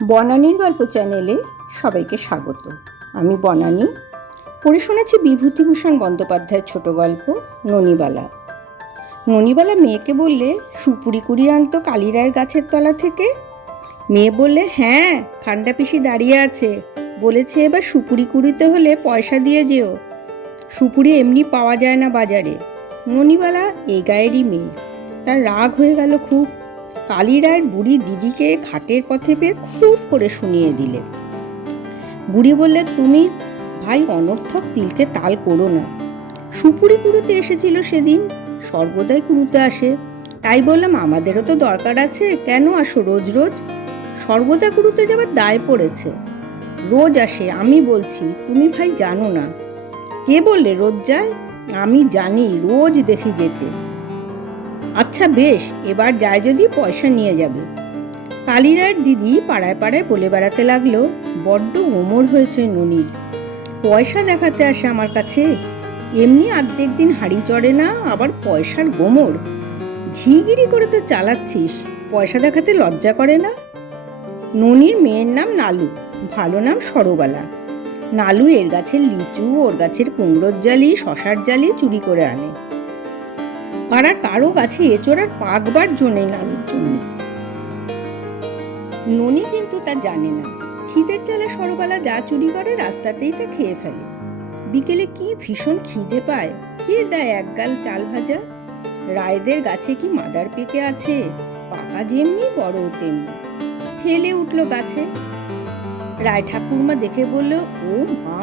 বনানীর গল্প চ্যানেলে সবাইকে স্বাগত। আমি বনানী। পড়ে শোনাচ্ছি বিভূতিভূষণ বন্দ্যোপাধ্যায়ের ছোট গল্প ননিবালা। ননিবালা মেয়েকে বললে, সুপুরি কুড়িয়ে আনতো কালীরায়ের গাছের তলা থেকে। মেয়ে বললে, হ্যাঁ, খান্ডা পিসি দাঁড়িয়ে আছে, বলেছে এবার সুপুরি কুড়িতে হলে পয়সা দিয়ে যেও, সুপুরি এমনি পাওয়া যায় না বাজারে। ননিবালা এই গায়েরই মেয়ে, তার রাগ হয়ে গেল খুব। কালীরায়ের বুড়ি দিদিকে ঘাটের পথে পেয়ে খুব করে শুনিয়ে দিলে। বুড়ি বললে, তুমি ভাই অনর্থক তিলকে তাল করো না। সুপুরি কুড়োতে এসেছিল সেদিন, সর্বদাই কুড়োতে আসে, তাই বললাম আমাদেরও তো দরকার আছে, কেন আসো রোজ রোজ? সর্বদা কুড়োতে যাবার দায় পড়েছে। রোজ আসে, আমি বলছি, তুমি ভাই জানো না। কে বললে রোজ যায়? আমি জানি, রোজ দেখি যেতে। আচ্ছা বেশ, এবার যায় যদি পয়সা নিয়ে যাবে। কালীরায়ের দিদি পাড়ায় পাড়ায় বলে বেড়াতে লাগলো, বড্ড গোমর হয়েছে ননির, পয়সা দেখাতে আসে আমার কাছে, এমনি আর্ধেক দিন হাড়ি চড়ে না, আবার পয়সার গোমর। ঝিগিরি করে তো চালাচ্ছিস, পয়সা দেখাতে লজ্জা করে না? ননির মেয়ের নাম নালু, ভালো নাম সরবালা। নালু এর গাছের লিচু, ওর গাছের কুমড়োর জালি, শশার জালি চুরি করে আনে। পাড়ার কারো গাছে এঁচোড় আর পাকবার জন্যে নালুর জন্য। ননি কিন্তু তা জানে না। খিদের জ্বালা সরবালা যা চুরি করে রাস্তাতেই তা খেয়ে ফেলে। বিকেলে কি ভীষণ খিদে পায়, কে দেয় এক গাল চাল ভাজা। রায়দের গাছে কি মাদার পেকে আছে, পাকা যেমনি বড় তেমনি। ঠেলে উঠল গাছে। রায় ঠাকুরমা দেখে বলল, ও মা,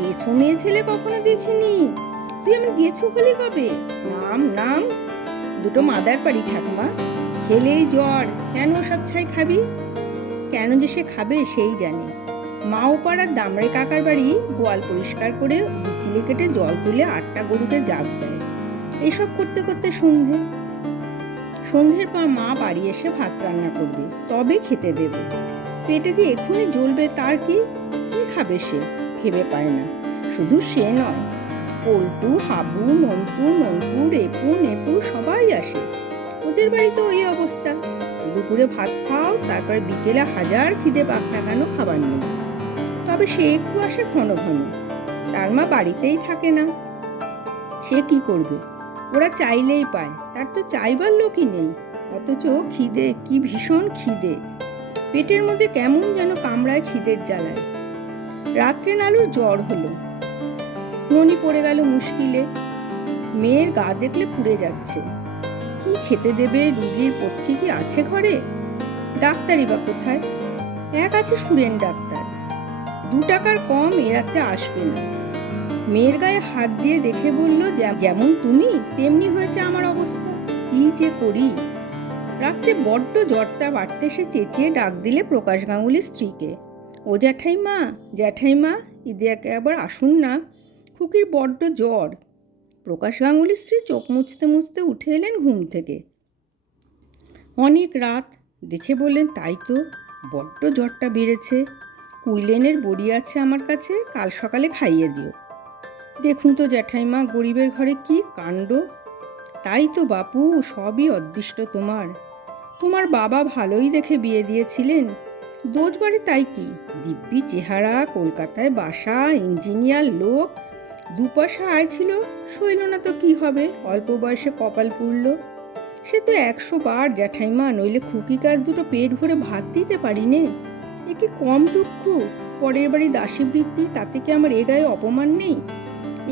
গেছো মেয়ে ছেলে কখনো দেখিনি, তুই আমি গেছো হলি কবে? নাম নাম। দুটো মাদার পারি ঠাকুমা, খেলেই জ্বর, কেন সব ছাই খাবি? কেন যে সে খাবে সেই জানে। মাও পাড়ার দামড়ে কাকার বাড়ি গোয়াল পরিষ্কার করে বিচিলে কেটে জল তুলে 8টা গরুকে জাগ দেয়। এইসব করতে করতে সন্ধ্যের পর মা বাড়ি এসে ভাত রান্না করবে, তবে খেতে দেবে। পেটে যে এক্ষুনি জ্বলবে তার কি খাবে সে ভেবে পায় না। শুধু সে নয়, পল্টু, হাবু, মন্টু, নন্টু, রেপু, নেপু সবাই আসে। ওদের বাড়িতে ওই অবস্থা। দুপুরে ভাত খাও, তারপর বিকেলে হাজার খিদে পাক না কেন খাবার নেই। তবে সে একটু আসে ঘন ঘন, তার মা বাড়িতেই থাকে না। সে কি করবে? ওরা চাইলেই পায়, তার তো চাইবার লোকই নেই। অথচ খিদে, কি ভীষণ খিদে, পেটের মধ্যে কেমন যেন কামড়ায় খিদের জ্বালায়। রাত্রে নালুর জ্বর হলো, ননি পড়ে গেল মুশকিলে। মেয়ের গা দেখলে পুড়ে যাচ্ছে, কি খেতে দেবে? রুগীর পথ্যি কি আছে ঘরে? ডাক্তারই বা কোথায়? এক আছে সুরেন ডাক্তার, 2 টাকার কম এ রাতে আসবে না। মেয়ের গায়ে হাত দিয়ে দেখে বলল, যেমন তুমি তেমনি হয়েছে আমার অবস্থা, কি যে করি। রাত্রে বড্ড জ্বরটা বাড়তে সে চেঁচিয়ে ডাক দিলে প্রকাশ গাঙ্গুলির স্ত্রীকে, ও জ্যাঠাইমা, জ্যাঠাইমা, ইদিকে একবার আসুন না, খুকির বড্ড জ্বর। প্রকাশ গাঙ্গুলির স্ত্রী চোখ মুছতে মুছতে উঠে এলেন ঘুম থেকে। অনেক রাত, দেখে বললেন, তাই তো, বড্ড জ্বরটা বেড়েছে। কুইলেনের বড়ি আছে আমার কাছে, কাল সকালে খাইয়ে দিও। দেখুন তো জ্যাঠাইমা, গরিবের ঘরে কি কাণ্ড। তাই তো বাপু, সবই অদৃষ্ট তোমার। তোমার বাবা ভালোই দেখে বিয়ে দিয়েছিলেন, দোজ বাড়ি তাই কি, দিব্যি চেহারা, কলকাতায় বাসা, ইঞ্জিনিয়ার লোক, 2 পয়সা আয় ছিল, সইল না তো কি হবে, অল্প বয়সে কপাল পুড়ল। সে তো 100 বার জ্যাঠাইমা, নইলে খুকি কাজ দুটো পেট ভরে ভাত দিতে পারি নে। এ কি কম দুঃখ? পরের বাড়ি দাসী বৃত্তি, তাতে কি আমার এ গায়ে অপমান নেই?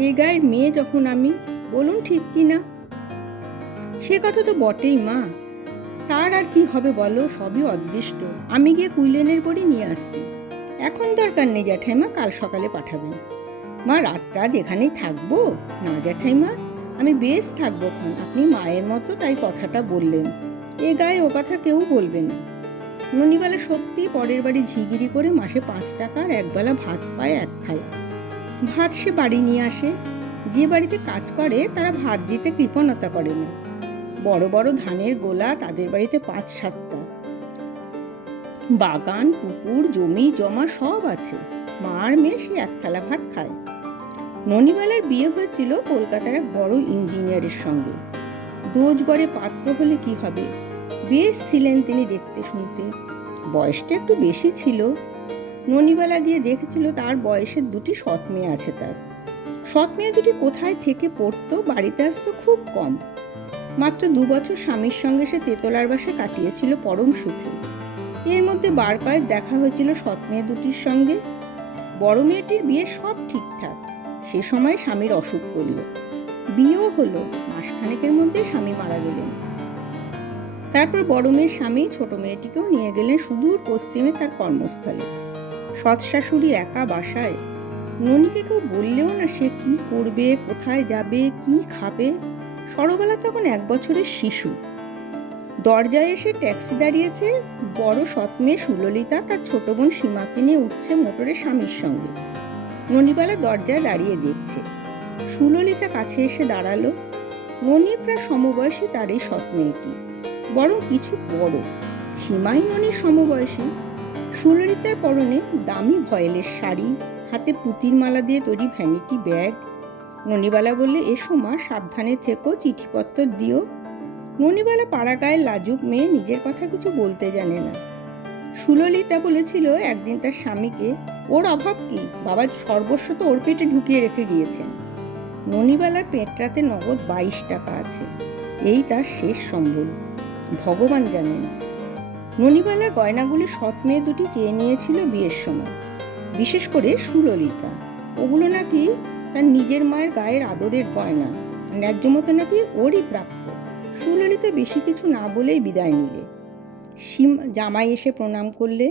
এ গায়ের মেয়ে যখন আমি, বলুন ঠিক কি না? সে কথা তো বটেই মা, তার আর কি হবে বলো, সবই অদৃষ্ট। আমি গিয়ে কুইলেনের বড়ি নিয়ে আসছি। এখন দরকার নেই জ্যাঠাইমা, কাল সকালে পাঠাবেন। মা, রাতটা যেখানেই থাকবো? না জ্যাঠাইমা, আমি বেশ থাকবো খন, আপনি মায়ের মতো, তাই কথাটা বললেন। এ গায়ে ও কথা কেউ বলবে না। ননিবালা সত্যি পরের বাড়ি ঝিগিরি করে মাসে 5 টাকার একবেলা ভাত পায় 1 থালা। ভাত সে বাড়ি নিয়ে আসে। যে বাড়িতে কাজ করে তারা ভাত দিতে কৃপণতা করে না। বড় বড় ধানের গোলা, তাদের বাড়িতে 5-7টা বাগান, পুকুর, জমি জমা সব আছে। মার মেয়ে সে 1 থালা ভাত খায়। ননিবালার বিয়ে হয়েছিল কলকাতার এক বড় ইঞ্জিনিয়ারের সঙ্গে। দোজ গড়ে পাত্র হলে কি হবে, বেশ ছিলেন তিনি দেখতে শুনতে। বয়সটা একটু বেশি ছিল। ননিবালা গিয়ে দেখেছিল তার বয়সের দুটি সৎ মেয়ে আছে। তার সৎ মেয়ে দুটি কোথায় থেকে পড়তো, বাড়িতে আসতো খুব কম। মাত্র 2 বছর স্বামীর সঙ্গে সে তেতলার বাসে কাটিয়েছিল পরম সুখে। এর মধ্যে বার কয়েক দেখা হয়েছিল সৎ মেয়ে দুটির সঙ্গে। বড় মেয়েটির বিয়ে সব ঠিকঠাক। সে সময় স্বামীর অসুখ করল, বিয়েও হলো। মাসখানেকের মধ্যে স্বামী মারা গেলেন। তারপর বড় মেয়ের স্বামী ছোট মেয়েটিকেও নিয়ে গেলেন সুদূর পশ্চিমে তার কর্মস্থলে। সৎ শাশুড়ি একা বাসায়। ননিকে কেউ বললেও না সে কি করবে, কোথায় যাবে, কি খাবে। সরবালা তখন 1 বছরের শিশু। দরজায় এসে ট্যাক্সি দাঁড়িয়েছে। বড় সৎ মেয়ে সুললিতা তার ছোট বোন সীমাকে নিয়ে উঠছে মোটরে স্বামীর সঙ্গে। ননিবালা দরজায় দাঁড়িয়ে দেখছে। সুললিতা কাছে এসে দাঁড়ালো। ননির প্রায় সমবয়সী তার এই সৎ মেয়েটি, বরং কিছু বড়। সীমাই ননির সমবয়সী। সুললিতার পরনে দামি ভয়েলের শাড়ি, হাতে পুতির মালা দিয়ে তৈরি ভ্যানিটি ব্যাগ। ননিবালা বললে, এসো মা, সাবধানে থেকো, চিঠিপত্র দিও। ননিবালা পাড়া গায়ের লাজুক মেয়ে, নিজের কথা কিছু বলতে জানে না। সুললিতা বলেছিল একদিন তার স্বামীকে, ওর অভাব কি, বাবা সর্বস্ব তো ওর পেটে ঢুকিয়ে রেখে গিয়েছেন। ননিবালার পেটরাতে নগদ 22 টাকা আছে। এই তার শেষ সম্বল, ভগবান জানেন। ননিবালার গয়নাগুলি সৎ মেয়ে দুটি চেয়ে নিয়েছিল বিয়ের সময়, বিশেষ করে সুললিতা। ওগুলো নাকি তার নিজের মায়ের গায়ের আদরের গয়না, ন্যায্য মতো নাকি ওরই প্রাপ্য। সুললিতা বেশি কিছু না বলেই বিদায় নিলে। জামাই এসে প্রণাম করলে।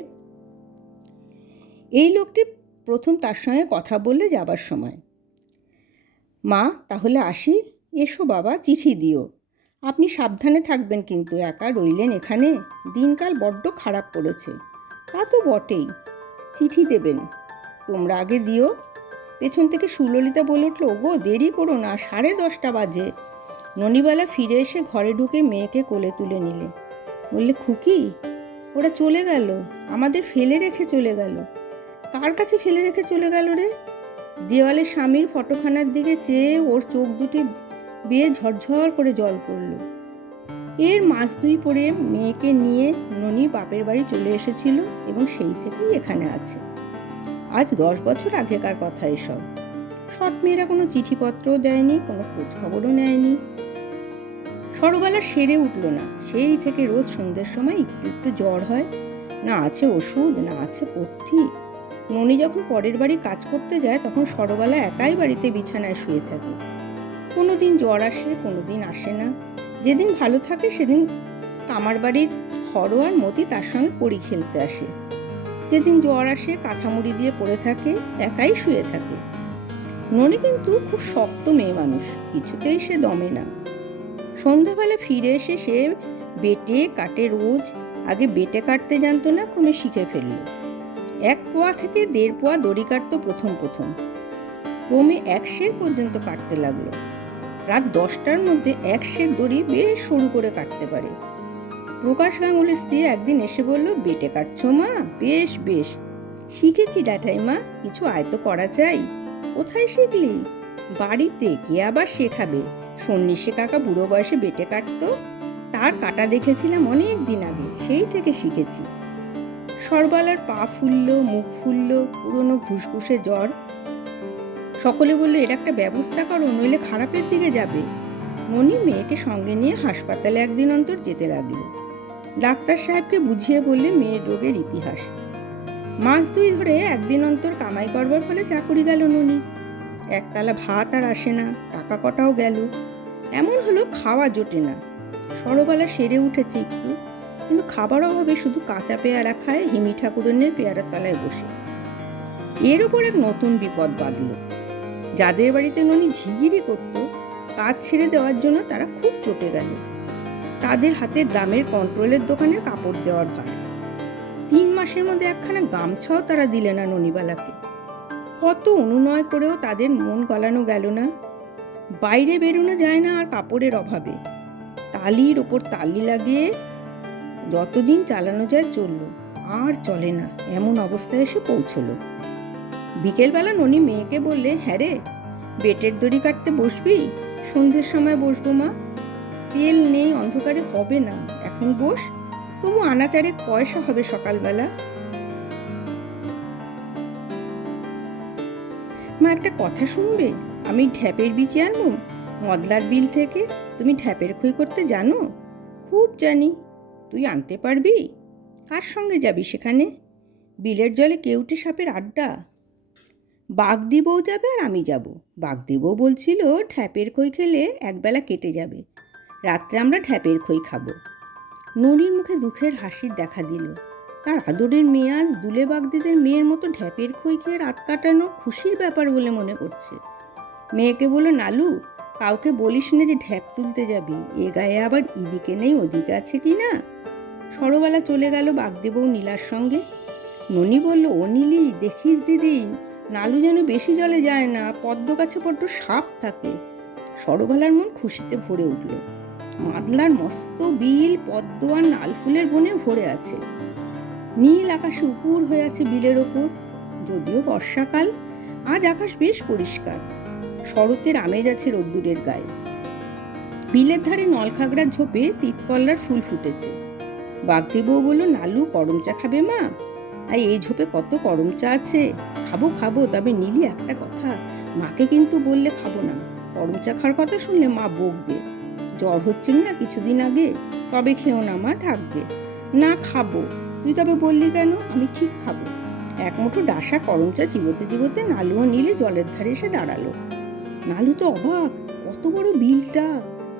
এই লোকটি প্রথম তার সঙ্গে কথা বললে যাবার সময়। মা, তাহলে আসি? এসো বাবা, চিঠি দিও। আপনি সাবধানে থাকবেন কিন্তু, একা রইলেন এখানে। দিনকাল বড্ড খারাপ পড়েছে। তা তো বটেই, চিঠি দেবেন তোমরা আগে দিও। পেছন থেকে সুললিতা বলে উঠল, ওগো দেরি করো না, 10:30 বাজে। ননিবালা ফিরে এসে ঘরে ঢুকে মেয়েকে কোলে তুলে নিলে। বললে, খুকি, ওরা চলে গেল, আমাদের ফেলে রেখে চলে গেল। কার কাছে ফেলে রেখে চলে গেল রে? দেওয়ালে স্বামীর ফটোখানার দিকে চেয়ে ওর চোখ দুটি বেয়ে ঝরঝর করে জল পড়ল। এর মাস 2 পরে মেয়েকে নিয়ে ননি বাপের বাড়ি চলে এসেছিল এবং সেই থেকেই এখানে আছে। আজ 10 বছর আগেকার কথা এসব। সৎ মেয়েরা কোনো চিঠিপত্রও দেয়নি, কোনো খোঁজ খবরও নেয়নি। সরবালা সেরে উঠল না। সেই থেকে রোজ সন্ধ্যের সময় একটু একটু জ্বর হয়। না আছে ওষুধ, না আছে পথ্যি। ননি যখন পরের বাড়ি কাজ করতে যায় তখন সরবালা একাই বাড়িতে বিছানায় শুয়ে থাকে। কোনো দিন জ্বর আসে, কোনো দিন আসে না। যেদিন ভালো থাকে সেদিন কামার বাড়ির হরো আর মতি তার সঙ্গে কড়ি খেলতে আসে। যেদিন জ্বর আসে কাঁথামুড়ি দিয়ে পড়ে থাকে, একাই শুয়ে থাকে। ননি কিন্তু খুব শক্ত মেয়ে মানুষ, কিছুতেই সে দমে না। সন্ধ্যাবেলা ফিরে এসে সে বেটে কাটে রোজ। আগে বেটে কাটতে জানতো না, ক্রমে শিখে ফেলল। 1 পোয়া থেকে 1.5 পোয়া দড়ি কাটতো প্রথম। ক্রমে 1 সের পর্যন্ত কাটতে লাগলো। রাত 10টার মধ্যে 1 সের দড়ি বেশ সরু করে কাটতে পারে। প্রকাশ গাঙ্গুলির স্ত্রী একদিন এসে বলল, বেটে কাটছো মা? বেশ বেশ। শিখেছি জ্যাঠাইমা, কিছু আয়ত্ত করা চাই। কোথায় শিখলি? বাড়িতে, কে আবার শেখাবে? সন্ন্যাসী কাকা বুড়ো বয়সে বেটে কাটতো, তার কাটা দেখেছিলাম অনেক দিন আগে, সেই থেকে শিখেছি। সরবালার পা ফুলল, মুখ ফুলল, পুরনো ঘুষঘুষে জ্বর। সকলে বলল, এর একটা ব্যবস্থা করো, নইলে খারাপের দিকে যাবে। ননি মেয়েকে সঙ্গে নিয়ে হাসপাতালে একদিন অন্তর যেতে লাগলো। ডাক্তার সাহেবকে বুঝিয়ে বললে মেয়ের রোগের ইতিহাস। মাস 2 ধরে একদিন অন্তর কামাই করবার ফলে চাকরি গেল ননি। একতলা ভাত আর আসে না, টাকা কটাও গেল। এমন হলো খাওয়া জোটে না। সরবালা সেরে উঠেছে একটু, কিন্তু খাবার অভাবে শুধু কাঁচা পেয়ারা খায় হিমি ঠাকুরনের পেয়ারার তলায় বসে। এর ওপর এক নতুন বিপদ বাঁধল। যাদের বাড়িতে ননি ঝিগিরি করত, কাজ ছেড়ে দেওয়ার জন্য তারা খুব চটে গেল। তাদের হাতে গ্রামের কন্ট্রোলের দোকানের কাপড় দেওয়ার ভার। 3 মাসের মধ্যে একখানা গামছাও তারা দিলে না ননিবালাকে। কত অনুনয় করেও তাদের মন গলানো গেল না। বাইরে বেরোনো যায় না আর কাপড়ের অভাবে। তালির ওপর তালি লাগিয়ে যতদিন চালানো যায় চলল, আর চলে না, এমন অবস্থায় এসে পৌঁছলো। বিকেলবেলা ননি মেয়েকে বললে, হ্যাঁ রে, বেটের দড়ি কাটতে বসবি? সন্ধ্যের সময় বসবো মা। তেল নেই, অন্ধকারে হবে না, এখন বস। তবু আনাচারে পয়সা হবে সকালবেলা। মা, একটা কথা শুনবে? আমি ঢ্যাপের বিচি আনবো মদলার বিল থেকে। তুমি ঢ্যাপের খই করতে জানো? খুব জানি। তুই আনতে পারবি? কার সঙ্গে যাবি সেখানে? বিলের জলে কেউটে সাপের আড্ডা। বাগদি বউ যাবে আর আমি যাব। বাগদি বউ বলছিল ঢ্যাপের খই খেলে একবেলা কেটে যাবে, রাত্রে আমরা ঢ্যাপের খই খাবো। ননির মুখে দুঃখের হাসির দেখা দিল। তার আদরের মেয়ে আজ দুলে বাগদিদের মেয়ের মতো ঢ্যাপের খই খেয়ে রাত কাটানো খুশির ব্যাপার বলে মনে করছে। মেয়েকে বলল, নালু, কাউকে বলিস না যে ঢ্যাপ তুলতে যাবি। এ গায়ে আবার এদিকে নেই ওদিকে আছে কি না। সরোবেলা চলে গেল বাগদি বউ নীলার সঙ্গে। ননি বলল, ও নীলি, দেখিস দিদি, নালু যেন বেশি জলে যায় না, পদ্ম গাছে বড্ড সাপ থাকে। সরোবেলার মন খুশিতে ভরে উঠল। মাদলার মস্ত বিল পদ্ম আর নাল ফুলের বনে ভরে আছে। নীল আকাশে উপুর হয়ে আছে বিলের ওপর। যদিও বর্ষাকাল, আজ আকাশ বেশ পরিষ্কার। শরতের আমেজ আছে রোদ্দুরের গায়ে। বিলের ধারে নলখাগড়ার ঝোপে তিতপল্লার ফুল ফুটেছে। বাগদি বউ বলল, নালু, করম চা খাবে মা? আর এই ঝোপে কত করম চা আছে। খাবো খাবো, তবে নীলি একটা কথা, মাকে কিন্তু বললে খাবো না। করম চা খাওয়ার কথা শুনলে মা বকবে। জ্বর হচ্ছিল না কিছুদিন আগে, তবে খেও না মা, থাকবে না। খাবো। তুই তবে বললি কেন? আমি ঠিক খাবো। এক মুঠো ডাসা করম চা চিবোতে চিবোতে নালু ও নীলে জলের ধারে এসে দাঁড়ালো। নালু তো অবাক, কত বড় বিলটা,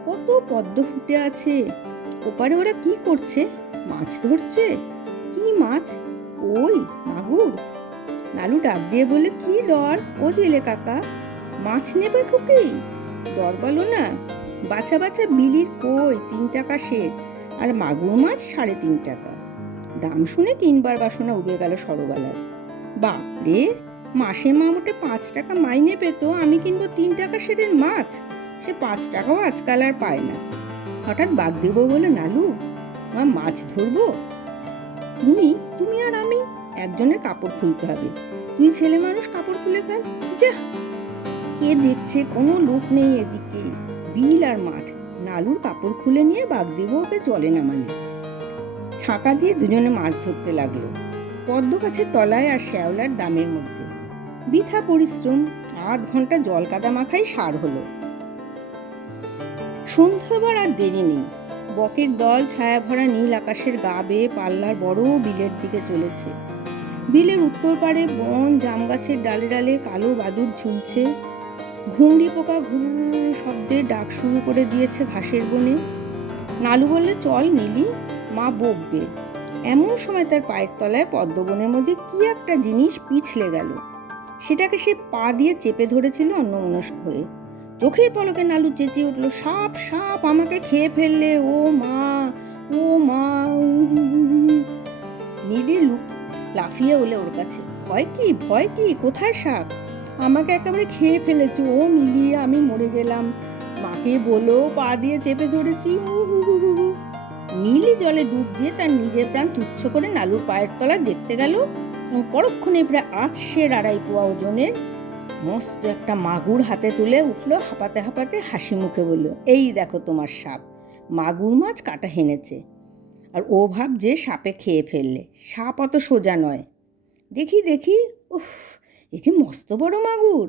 কত পদ্ম ফুটে আছে। ওপারে ওরা কি করছে? মাছ ধরছে। কি মাছ? ওই মাগুর। নালু ডাক দিয়ে বলে, কি দর ও জেলে কাকা? মাছ নেবে খুকি? দর বলো না। বাছা বাছা বিলির কই 3 টাকা সের, আর মাগুর মাছ 3.5 টাকা। দাম শুনে কিনবার বাসনা উবে গেল সরোবেলার। বাপরে, মাসে মা মোটে 5 টাকা মাইনে পেত, আমি কিনবো 3 টাকা সেরের মাছ। সে 5 টাকাও আজকাল আর পায় না। হঠাৎ বাগদি বউ বলে, নালু, আমার মাছ ধরবো। তুমি আর আমি একজনের কাপড় খুলতে হবে। তুই ছেলে মানুষ, কাপড় খুলে ফেল। যা, কে দেখছে? কোনো লোক নেই এদিকে। বিল আর মাঠ। নালুর কাপড় খুলে নিয়ে বাগদি বউকে জলে নামালে। ছাঁকা দিয়ে দুজনে মাছ ধরতে লাগলো, পদ্ম গাছের তলায় আর শ্যাওলার দামের মধ্যে। বৃথা পরিশ্রম। আধ ঘন্টা জল কাদা মাখাই সার হলো। সন্ধ্যাবার আর দেরি নেই। বকের দল ছায়া ভরা নীল আকাশের গা বেয়ে পাল্লার বড় বিলের দিকে চলেছে। বিলের উত্তর পাড়ে বন জাম গাছের ডালে ডালে কালো বাদুড় ঝুলছে। ঘুংড়ি পোকা ঘুরু শব্দে ডাক শুরু করে দিয়েছে ঘাসের বনে। নালু বললে, চল নীলি, মা বকবে। এমন সময় তার পায়ের তলায় পদ্মবনের মধ্যে কি একটা জিনিস পিছলে গেল। সেটাকে সে পা দিয়ে চেপে ধরেছিল অন্যমনস্ক হয়ে। চোখের পলকে নালু চেঁচিয়ে উঠল, সাপ সাপ, আমাকে খেয়ে ফেললে, ও মা, ও মা। নীলি লাফিয়ে ওলে ওর কাছে। ভয় কি, ভয় কি? কোথায় সাপ? আমাকে একেবারে খেয়ে ফেলেছে। ও নীলি, আমি মরে গেলাম। মাকে বলো, পা দিয়ে চেপে ধরেছি। নীলি জলে ডুব দিয়ে তার নিজের প্রাণ তুচ্ছ করে নালুর পায়ের তলা দেখতে গেল। পরক্ষণে প্রায় 2.5 পোয়া ওজনের মস্ত একটা মাগুর হাতে তুলে উঠল, হাঁপাতে হাঁপাতে হাসি মুখে বলল, এই দেখো তোমার সাপ। মাগুর মাছ কাটা হেনেছে, আর ও ভাব যে সাপে খেয়ে ফেললে। সাপ অত সোজা নয়। দেখি দেখি, উফ, এই যে মস্ত বড় মাগুর।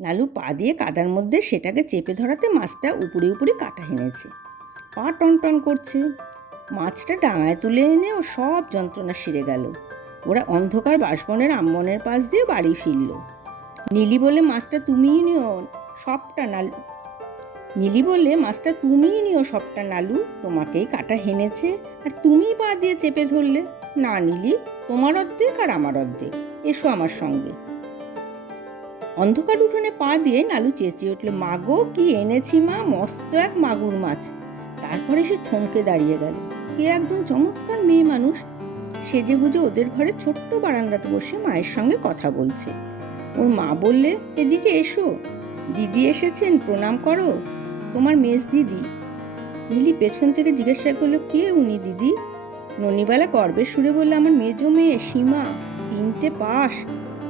নালু পা দিয়ে কাদার মধ্যে সেটাকে চেপে ধরাতে মাছটা উপরে উপরে কাটা হেনেছে, পা টনটন করছে। মাছটা ডাঙায় তুলে এনে ও সব যন্ত্রণা সেরে গেল। ওরা অন্ধকার বাঁশবনের আমবনের পাশ দিয়ে বাড়ি ফিরল। নীলি বলে, মাছটা তুমিই নিও সবটা নালু। নীলি বললে, মাছটা তুমিই নিও সবটা নালু, তোমাকেই কাটা হেনেছে, আর তুমিই পা দিয়ে চেপে ধরলে। না নীলি, তোমার অর্ধেক আর আমার অর্ধেক, এসো আমার সঙ্গে। অন্ধকার উঠোনে পা দিয়ে নালু চেঁচিয়ে উঠল, মাগো, কি এনেছি মা, মস্ত এক মাগুর মাছ। তারপরে সে থমকে দাঁড়িয়ে গেল। কে একজন চমৎকার মেয়ে মানুষ সেজে গুজে ওদের ঘরে ছোট্ট বারান্দাতে বসে মায়ের সঙ্গে কথা বলছে। ওর মা বললে, এদিকে এসো, দিদি এসেছেন, প্রণাম করো, তোমার মেজ দিদি। নীলি পেছন থেকে জিজ্ঞাসা করলো, কে উনি দিদি? ননিবালা গর্বের সুরে বলল, আমার মেজো মেয়ে সীমা, 3টে পাস,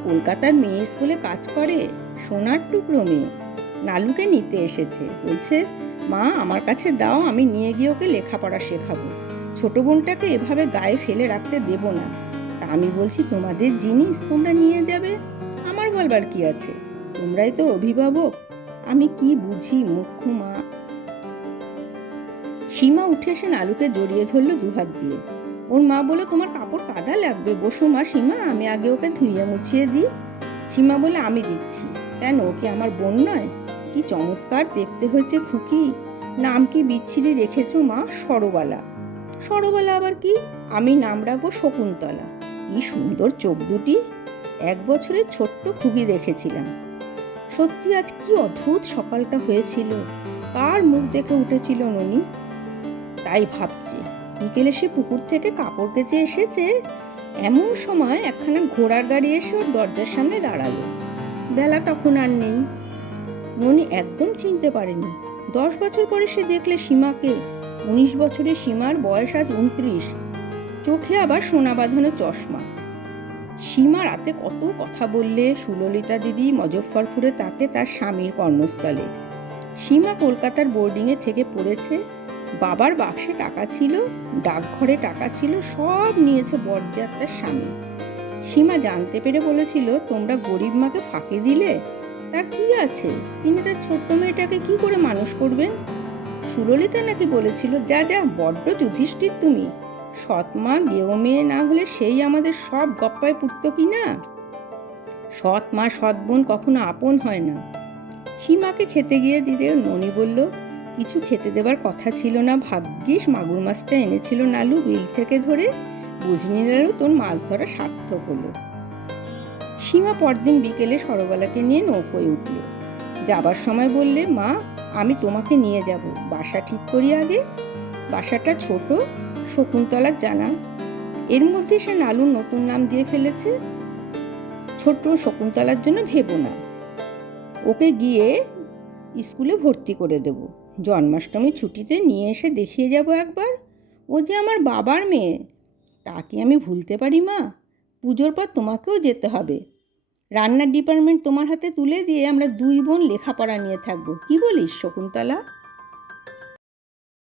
কলকাতার মেয়ে স্কুলে কাজ করে, সোনার টুকরো মেয়ে। নালুকে নিতে এসেছে, বলছে, মা আমার কাছে দাও, আমি নিয়ে গিয়ে ওকে লেখাপড়া শেখাবো। ছোট বোনটাকে এভাবে গায়ে ফেলে রাখতে দেব না। তা আমি বলছি তোমাদের জিনিস তোমরা নিয়ে যাবে, আমার বলবার কি আছে? তোমরাই তো অভিভাবক। আমি কি বুঝি মুখ্য মা। সীমা উঠে এসে নালুকে জড়িয়ে ধরলো দুহাত দিয়ে। ওর মা বলল, তোমার কাপড় কাদা লাগবে, বসো মা। সীমা, আমি আগে ওকে ধুইয়ে মুছিয়ে দিই। সীমা বলে, আমি দিচ্ছি। কেন, ওকে আমার বোন নয়? কি চমৎকার দেখতে হয়েছে খুকি। নাম কি বিচ্ছিরি রেখেছো মা? সরবালা। সরবালা আবার কি? আমি নাম রাখবো শকুন্তলা। কি সুন্দর চোখ দুটি। 1 বছরের ছোট্ট খুকি রেখেছিলাম। সত্যি আজ কি অদ্ভুত সকালটা হয়েছিল। কার মুখ দেখে উঠেছিল ননি? তাই ভাবছি। বিকেলে সে পুকুর থেকে কাপড় কেচে এসেছে, এমন সময় একখানা ঘোড়ার গাড়ি এসে ওর দরজার সামনে দাঁড়ালো। বেলা তখন আর নেই। ননি একদম চিনতে পারেনি। 10 বছর পরে সে দেখলে সীমাকে। 19 বছরের সীমার বয়স আজ 29। চোখে আবার সোনা বাঁধানো চশমা। সীমা রাতে কত কথা বললে সুললিতা দিদি মজফ্ফরপুরে তাকে তার স্বামীর কর্মস্থলে। সীমা কলকাতার বোর্ডিংয়ে থেকে পড়েছে। বাবার বাক্সে টাকা ছিল, ডাকঘরে টাকা ছিল, সব নিয়েছে বরযাত্রার স্বামী। সীমা জানতে পেরে বলেছিল, তোমরা গরিব মাকে ফাঁকি দিলে। তার কি আছে, তিনি তার ছোট্ট মেয়েটাকে কি করে মানুষ করবেন? সুললিতা নাকি বলেছিল, যা যা, বড্ড যুধিষ্ঠির তুমি। সৎ মা গেও মেয়ে না হলে সেই আমাদের সব গপ্পায় পুড়ত কি না? সৎ মা সৎ বোন কখনো আপন হয় না। সীমাকে খেতে গিয়ে দিতে ননি বলল, কিছু খেতে দেবার কথা ছিল না, ভাগ্যিস মাগুর মাছটা এনেছিল নালু বিল থেকে ধরে। বুঝনি নালু, তোর মাছ ধরা সার্থক হলো। সীমা পরদিন বিকেলে সরবালাকে নিয়ে নৌকোয় উঠল। যাবার সময় বললে, মা, আমি তোমাকে নিয়ে যাব, বাসা ঠিক করি আগে। বাসাটা ছোট, শকুন্তলার জানা। এর মধ্যে সে নালুর নতুন নাম দিয়ে ফেলেছে। ছোট শকুন্তলার জন্য ভেবো না। ওকে গিয়ে স্কুলে ভর্তি করে দেব। জন্মাষ্টমী ছুটিতে নিয়ে এসে দেখিয়ে যাব একবার। ও যে আমার বাবার মেয়ে, তা কি আমি ভুলতে পারি মা? পুজোর পর তোমাকেও যেতে হবে। রান্নার ডিপার্টমেন্ট তোমার হাতে তুলে দিয়ে আমরা 2 বোন লেখাপড়া নিয়ে থাকবো। কি বলিস শকুন্তলা?